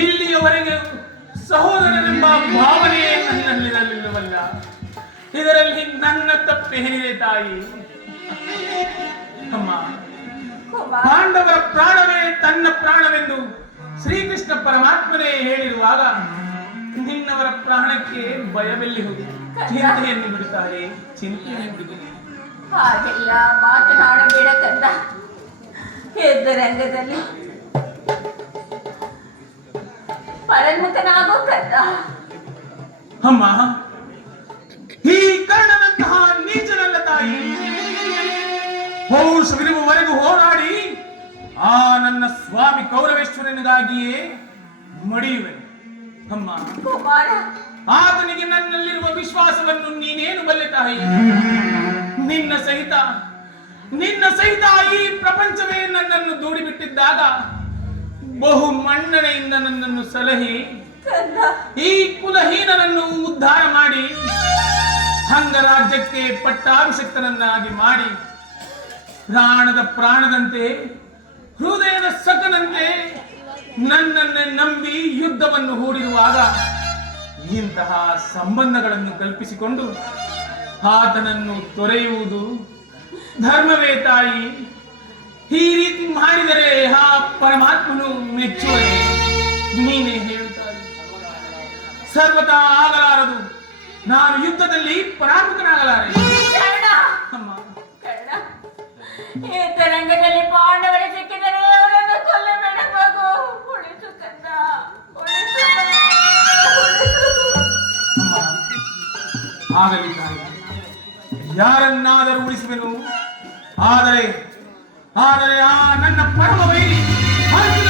ಇಲ್ಲಿಯವರೆಗೆ ಸಹೋದರನೆಂಬ ಭಾವನೆಯೇ ನನ್ನಲ್ಲಿರಲಿಲ್ಲವಲ್ಲ. ಇದರಲ್ಲಿ ನನ್ನ ತಪ್ಪೇನಿದೆ ತಾಯಿ? ಅಮ್ಮ, ಪಾಂಡವರ ಪ್ರಾಣವೇ ತನ್ನ ಪ್ರಾಣವೆಂದು ಶ್ರೀಕೃಷ್ಣ ಪರಮಾತ್ಮನೇ ಹೇಳಿರುವಾಗ ನಿನ್ನವರ ಪ್ರಾಣಕ್ಕೆ ಭಯವೆಲ್ಲಿ ಹೋಗಿ ಚಿಂತೆಯನ್ನು ಬಿಡುತ್ತಾರೆ, ಚಿಂತೆಯನ್ನು ಬಿಡುತ್ತಾರೆ. ಹಾಗೆಲ್ಲ ಮಾತನಾಡಬೇಡ ಕಂದ. ಯುದ್ಧರಂಗದಲ್ಲಿ ಪರನ್ಮುಖನಾಗೋ ಕಂದ. ಅಮ್ಮ, ಈ ಕರ್ಣನಂತಹ ನೀಚನಲ್ಲ ತಾಯಿ. ಪೌರುಷವಿರುವವರೆಗೂ ಹೋರಾಡಿ ಆ ನನ್ನ ಸ್ವಾಮಿ ಕೌರವೇಶ್ವರನಿಗಾಗಿಯೇ ಮಡಿಯುವೆ. ಅಮ್ಮ, ಆತನಿಗೆ ನನ್ನಲ್ಲಿರುವ ವಿಶ್ವಾಸವನ್ನು ನೀನೇನು ಬಲ್ಲೆ ತಾಯಿ? ನಿನ್ನ ಸಹಿತ ಈ ಪ್ರಪಂಚವೇ ನನ್ನನ್ನು ದೂಡಿಬಿಟ್ಟಿದ್ದಾಗ ಬಹು ಮನ್ನಣೆಯಿಂದ ನನ್ನನ್ನು ಸಲಹಿ ಈ ಕುಲಹೀನನನ್ನು ಉದ್ಧಾರ ಮಾಡಿ ಅಂಗರಾಜ್ಯಕ್ಕೆ ಪಟ್ಟಾಭಿಷಕ್ತನನ್ನಾಗಿ ಮಾಡಿ ಪ್ರಾಣದಂತೆ ಹೃದಯದ ಸಖನಂತೆ ನನ್ನನ್ನೇ ನಂಬಿ ಯುದ್ಧವನ್ನು ಹೂಡಿರುವಾಗ ಇಂತಹ ಸಂಬಂಧಗಳನ್ನು ಕಲ್ಪಿಸಿಕೊಂಡು ಆತನನ್ನು ತೊರೆಯುವುದು ಧರ್ಮವೇ ತಾಯಿ? ಈ ರೀತಿ ಮಾಡಿದರೆ ಆ ಪರಮಾತ್ಮನು ಮೆಚ್ಚುವರೆ? ನೀನೇ ಹೇಳುತ್ತಾರೆ. ಸರ್ವತಾ ಆಗಲಾರದು. ನಾನು ಯುದ್ಧದಲ್ಲಿ ಪರಾಮುಖನಾಗಲಾರೆ. ಯುದ್ಧರಂಗದಲ್ಲಿ ಪಾಂಡವರು ಸಿಕ್ಕಿದರೆ ಅವರನ್ನು ಕೊಲ್ಲಬೇಡ ಮಗು. ಉಳಿಸು ಕಂದ, ಉಳಿಸು. ಆಗಲಿ ತಾಯಿ, ಯಾರನ್ನಾದರೂ ಉಳಿಸುವೆನು. ಆದರೆ ಆ ನನ್ನ ಪರಮ ವೈರಿ ಅರ್ಜುನ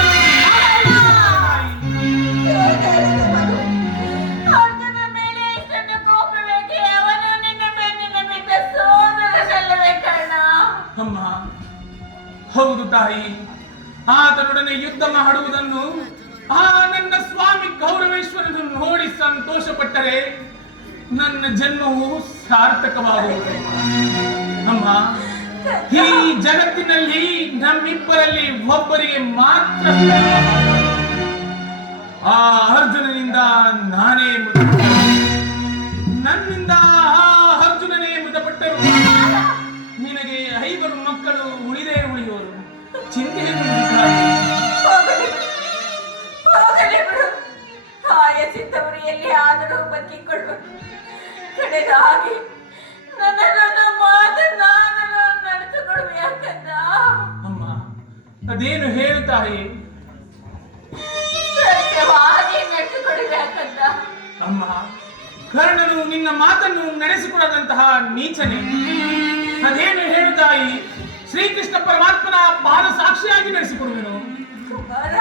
ಮೇಲೆ ಇಷ್ಟೊಂದು ಕೋಪವೇಕೆ? ಅವನು ನಿನ್ನ ಬೆನ್ನಿನ ಬಿದ್ದ ಸೋದರನಲ್ಲವೇ ಕರ್ಣ? ಅಮ್ಮ, ಹೌದು ತಾಯಿ. ಆತನೊಡನೆ ಯುದ್ಧ ಮಾಡುವುದನ್ನು ಆ ನನ್ನ ಸ್ವಾಮಿ ಕೌರವೇಶ್ವರನು ನೋಡಿ ಸಂತೋಷ ಪಟ್ಟರೆ ನನ್ನ ಜನ್ಮವು ಸಾರ್ಥಕವಾಗುವುದು. ಅಮ್ಮ, ಈ ಜಗತ್ತಿನಲ್ಲಿ ನಮ್ಮಿಬ್ಬರಲ್ಲಿ ಒಬ್ಬರಿಗೆ ಮಾತ್ರ ಆ ಅರ್ಜುನನಿಂದ ನಾನೇ ನನ್ನಿಂದ ಆ ಅರ್ಜುನನೇ ಮೃತಪಟ್ಟರು. ನಿನಗೆ 5 ಮಕ್ಕಳು ಉಳಿದೇ ಉಳಿಯುವರು. ಚಿಂತೆಯನ್ನು ಆಯಸಿದ್ದವರು ಎಲ್ಲಿ ಆದರೂ ಬದುಕಿಕೊಳ್ಳುವರು. ಕಡೆದಾಗಿ ನನ್ನ ಮಾತನ್ನ ನಡೆಸಿಕೊಡುವೆ ಕಂದ. ಅಮ್ಮ ಅದೇನು ಹೇಳು ತಾಯಿ. ಸತ್ಯವಾಗಿ ನಡೆಸಿಕೊಡುವೆ ಕಂದ. ಅಮ್ಮ ಕರ್ಣನು ನಿನ್ನ ಮಾತನ್ನು ನಡೆಸಿಕೊಡದಂತಹ ನೀಚನೆ. ಅದೇನು ಹೇಳು ತಾಯಿ. ಶ್ರೀಕೃಷ್ಣ ಪರಮಾತ್ಮನ ಪಾದ ಸಾಕ್ಷಿಯಾಗಿ ನಡೆಸಿಕೊಡುವೆನು. ಕುಮಾರ